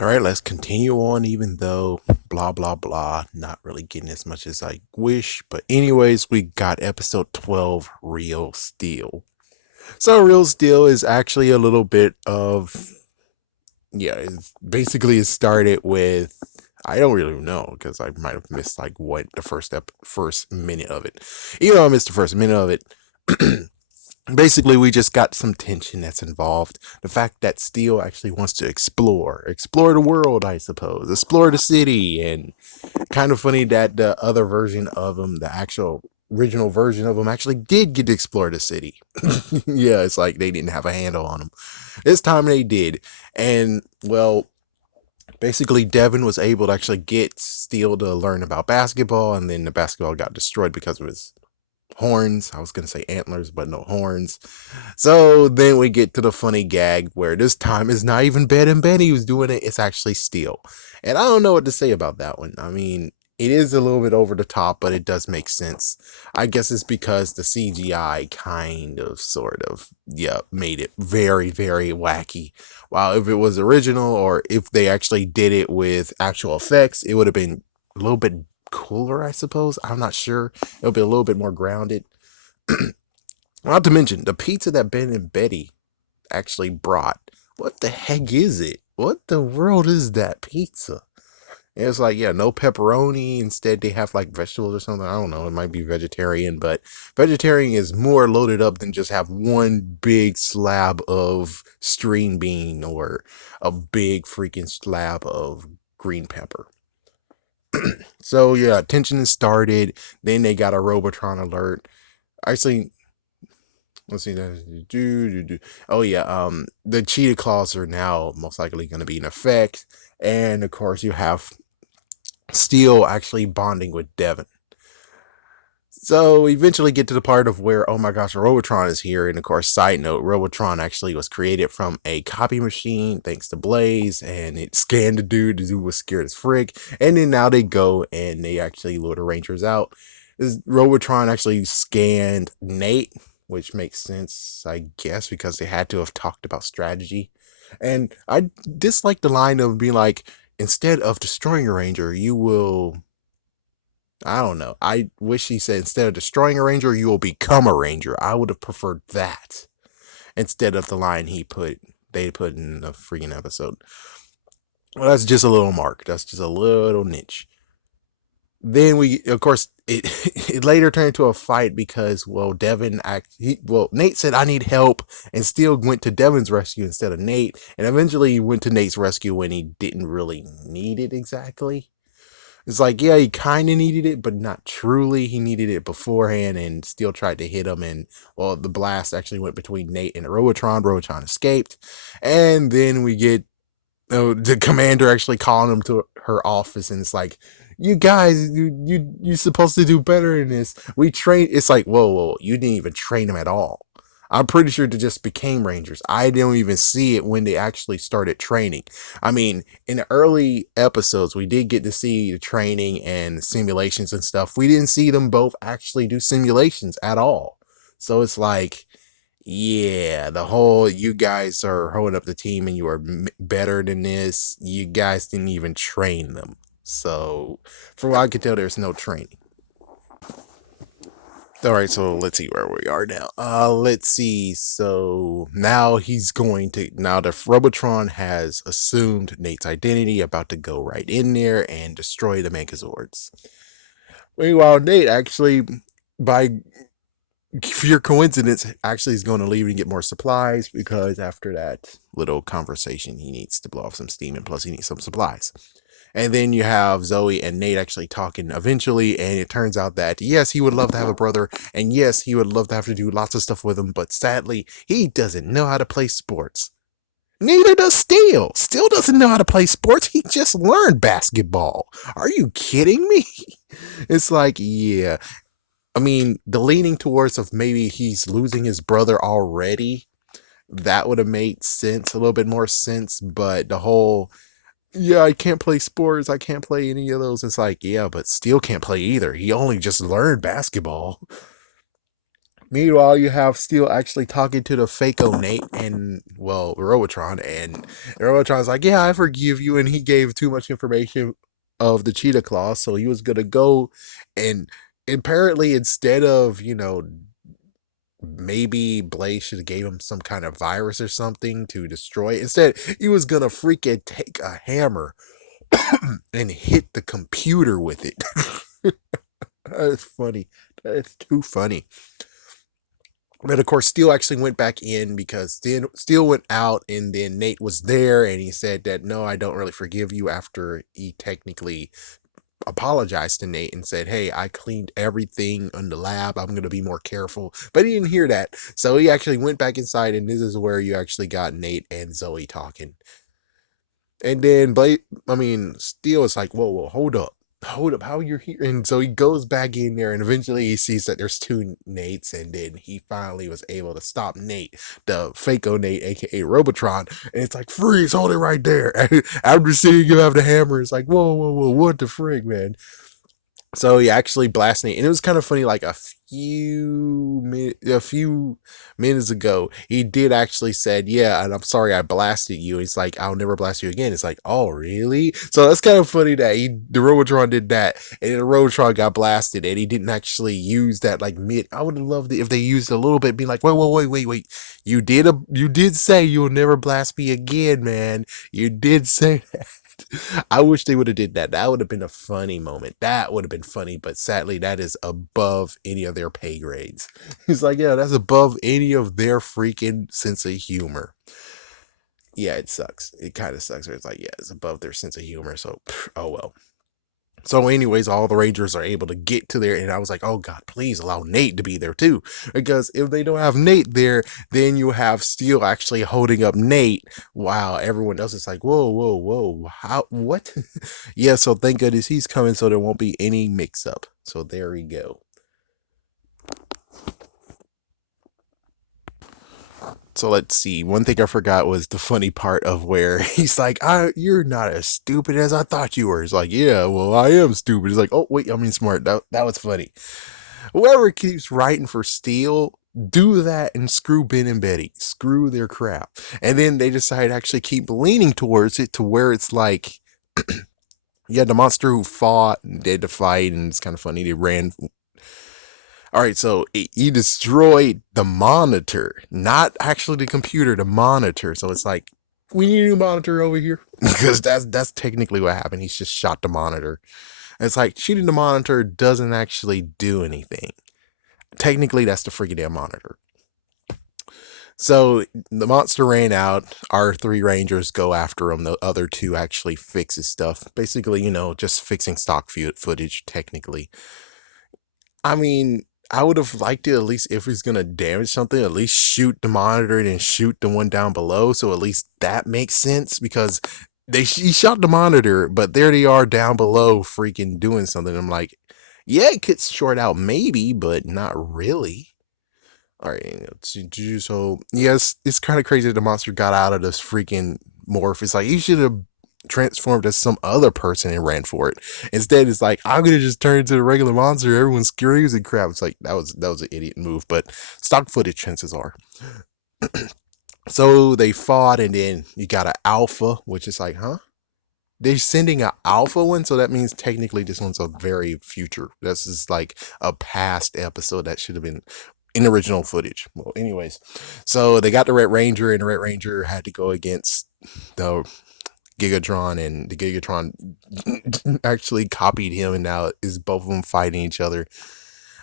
All right, let's continue on, even though blah, blah, blah, not really getting as much as I wish. But, anyways, we got episode 12, Real Steel. So, Real Steel is actually a little bit of, yeah, it started with. I don't really know because I might have missed like what the first minute of it. Even though I missed the first minute of it, basically we just got some tension that's involved. The fact that Steel actually wants to explore the world, I suppose, explore the city. And kind of funny that the other version of him, the actual original version of him, actually did get to explore the city. Yeah, it's like they didn't have a handle on him. This time they did. And well, basically Devin was able to actually get Steel to learn about basketball, and then the basketball got destroyed because of his horns. I was gonna say antlers, but no horns. So then we get to the funny gag where this time it's not even Ben and Benny who's doing it, it's actually Steel. And I don't know what to say about that one. I mean, it is a little bit over the top, but it does make sense. I guess it's because the CGI kind of, sort of, yeah, made it very, very wacky. While if it was original, or if they actually did it with actual effects, it would have been a little bit cooler, I suppose. I'm not sure. It'll be a little bit more grounded. Not to mention the pizza that Ben and Betty actually brought. What the heck is it? What the world is that pizza? And it's like, yeah, no pepperoni. Instead, they have like vegetables or something. I don't know. It might be vegetarian, but vegetarian is more loaded up than just have one big slab of string bean or a big freaking slab of green pepper. So yeah, tension is started. Then they got a Robotron alert. Actually, let's see that. Oh yeah, the cheetah claws are now most likely going to be in effect, and of course you have Steel actually bonding with Devin. So we eventually get to the part of where, oh my gosh, Robotron is here. And of course, side note, Robotron actually was created from a copy machine thanks to Blaze, and it scanned the dude. The dude was scared as frick. And then now they go and they actually lure the Rangers out. This Robotron actually scanned Nate, which makes sense, I guess, because they had to have talked about strategy. And I dislike the line of being like, instead of destroying a Ranger, you will, I don't know. I wish he said instead of destroying a ranger, you will become a ranger. I would have preferred that instead of the line they put in the freaking episode. Well, that's just a little mark. That's just a little niche. Then we, of course, it it later turned into a fight because, well, Nate said I need help, and Steel went to Devin's rescue instead of Nate, and eventually he went to Nate's rescue when he didn't really need it exactly. It's like, yeah, he kind of needed it, but not truly. He needed it beforehand and still tried to hit him. And, well, the blast actually went between Nate and Robotron. Robotron escaped. And then we get the commander actually calling him to her office. And it's like, you guys, you're supposed to do better than this. We train. It's like, whoa, you didn't even train him at all. I'm pretty sure they just became Rangers. I didn't even see it when they actually started training. I mean, in the early episodes, we did get to see the training and simulations and stuff. We didn't see them both actually do simulations at all. So it's like, yeah, the whole you guys are holding up the team and you are better than this. You guys didn't even train them. So, for what I could tell, there's no training. All right, so let's see where we are now. Let's see. So now now the Robotron has assumed Nate's identity, about to go right in there and destroy the Megazords. Meanwhile, Nate actually, by pure coincidence, actually is going to leave and get more supplies because after that little conversation, he needs to blow off some steam, and plus he needs some supplies. And then you have Zoe and Nate actually talking eventually, and it turns out that yes, he would love to have a brother, and yes, he would love to have to do lots of stuff with him, but sadly, he doesn't know how to play sports. Neither does Steel. Steel doesn't know how to play sports. He just learned basketball. Are you kidding me? It's like, yeah. I mean, the leaning towards of maybe he's losing his brother already, that would have made sense, a little bit more sense, but the whole yeah, I can't play sports. I can't play any of those. It's like, yeah, but Steel can't play either. He only just learned basketball. Meanwhile, you have Steel actually talking to the Fako Nate and, well, Robotron, and Robotron's like, yeah, I forgive you, and he gave too much information of the Cheetah Claw, so he was gonna go, and apparently instead of, maybe Blaze should have gave him some kind of virus or something to destroy it. Instead, he was gonna freaking take a hammer and hit the computer with it. That's funny. That's too funny. But of course, Steel actually went back in because then Steel went out, and then Nate was there, and he said that no, I don't really forgive you after he technically apologized to Nate and said, hey, I cleaned everything in the lab. I'm going to be more careful. But he didn't hear that. So he actually went back inside, and this is where you actually got Nate and Zoe talking. And then Steel is like, whoa, whoa, hold up. Hold up, how you're here? And so he goes back in there, and eventually he sees that there's two Nates, and then he finally was able to stop Nate, the Fako Nate, aka Robotron. And it's like, freeze, hold it right there. And after seeing him have the hammer, it's like, whoa, whoa, whoa, what the frig, man? So he actually blasted it, and it was kind of funny. Like a few minutes ago, he did actually said, "Yeah, and I'm sorry I blasted you." He's like, "I'll never blast you again." It's like, "Oh, really?" So that's kind of funny that the Robotron did that, and then the Robotron got blasted, and he didn't actually use that like mid. I would have loved it if they used a little bit, being like, "Wait, wait, wait, wait, wait! You did say you'll never blast me again, man. You did say that." I wish they would have did that. That would have been a funny moment. That would have been funny, but sadly, that is above any of their pay grades. He's like, yeah, that's above any of their freaking sense of humor. Yeah, it sucks. It kind of sucks. It's like, yeah, it's above their sense of humor. So, oh well. So, anyways, all the Rangers are able to get to there, and I was like, oh god, please allow Nate to be there too. Because if they don't have Nate there, then you have Steel actually holding up Nate while everyone else is like, whoa, whoa, whoa, how, what? Yeah, so thank goodness he's coming so there won't be any mix up. So there we go. So let's see. One thing I forgot was the funny part of where he's like, you're not as stupid as I thought you were. It's like, yeah, well, I am stupid. He's like, oh, wait, I mean smart. That was funny. Whoever keeps writing for Steel, do that and screw Ben and Betty. Screw their crap. And then they decide to actually keep leaning towards it to where it's like, yeah, the monster who fought and did the fight, and it's kind of funny. They ran. All right, so he destroyed the monitor, not actually the computer, the monitor. So it's like, we need a new monitor over here because that's technically what happened. He's just shot the monitor. It's like shooting the monitor doesn't actually do anything. Technically, that's the freaking damn monitor. So the monster ran out. Our three rangers go after him. The other two actually fix his stuff. Basically, just fixing stock footage, technically. I mean, I would have liked it at least if he's gonna damage something, at least shoot the monitor and then shoot the one down below. So at least that makes sense because he shot the monitor, but there they are down below, freaking doing something. I'm like, yeah, it could short out maybe, but not really. All right, so yes, it's kind of crazy that the monster got out of this freaking morph. It's like he should have transformed as some other person and ran for it. Instead, it's like I'm gonna just turn into the regular monster. Everyone screams and crap. It's like that was an idiot move, but stock footage chances are. So they fought, and then you got an alpha, which is like, huh? They're sending an alpha one, so that means technically this one's a very future. This is like a past episode that should have been in original footage. Well, anyways, so they got the Red Ranger, and the Red Ranger had to go against the Gigatron, and the Gigatron actually copied him, and now is both of them fighting each other.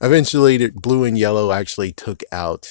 Eventually, the blue and yellow actually took out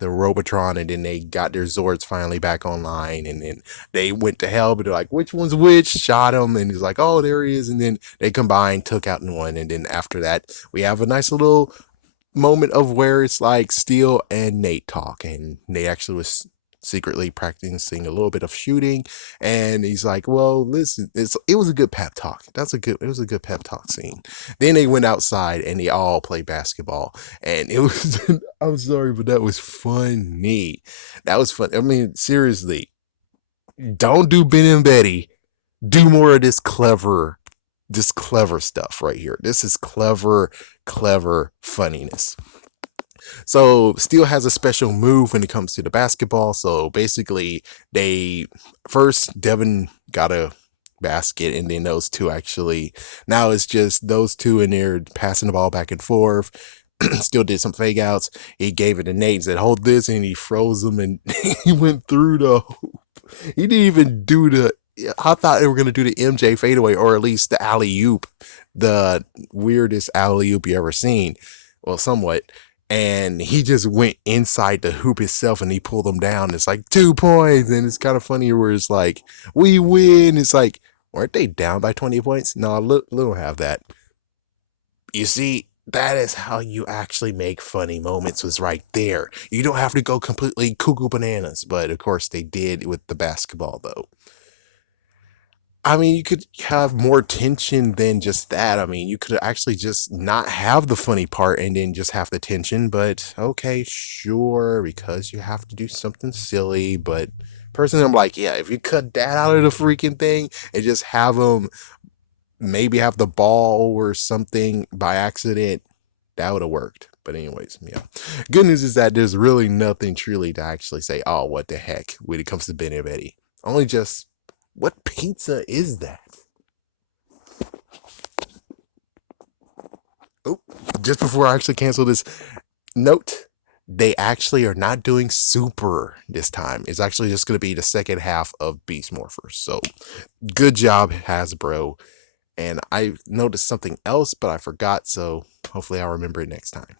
the Robotron, and then they got their Zords finally back online, and then they went to hell, but they're like, which one's which? Shot him, and he's like, oh, there he is, and then they combined, took out one, and then after that, we have a nice little moment of where it's like Steel and Nate talk, and Nate actually was secretly practicing a little bit of shooting, and he's like, well, listen, it was a good pep talk. It was a good pep talk scene. Then they went outside and they all played basketball, and it was I'm sorry, but that was funny. That was fun. I mean, seriously, don't do Ben and Betty. Do more of this clever stuff right here. This is clever funniness. So Steel has a special move when it comes to the basketball. So basically, they first Devin got a basket, and then those two actually now it's just those two in there passing the ball back and forth. Still did some fake outs. He gave it to Nate and said, "Hold this," and he froze him, and he went through the hoop. He didn't even do the. I thought they were gonna do the MJ fadeaway, or at least the alley oop, the weirdest alley oop you ever seen. Well, somewhat. And he just went inside the hoop itself, and he pulled them down. It's like 2 points, and it's kind of funny where it's like we win. It's like, weren't they down by 20 points? No, little have that. You see, that is how you actually make funny moments, was right there. You don't have to go completely cuckoo bananas, but of course they did with the basketball though. I mean, you could have more tension than just that. I mean, you could actually just not have the funny part and then just have the tension, but okay, sure, because you have to do something silly. But personally, I'm like, yeah, if you cut that out of the freaking thing and just have them maybe have the ball or something by accident, that would have worked. But anyways, yeah. Good news is that there's really nothing truly to actually say, oh, what the heck, when it comes to Ben and Betty. Only just, what pizza is that? Oh, just before I actually cancel this, note, they actually are not doing Super this time. It's actually just going to be the second half of Beast Morphers. So good job, Hasbro. And I noticed something else, but I forgot. So hopefully I'll remember it next time.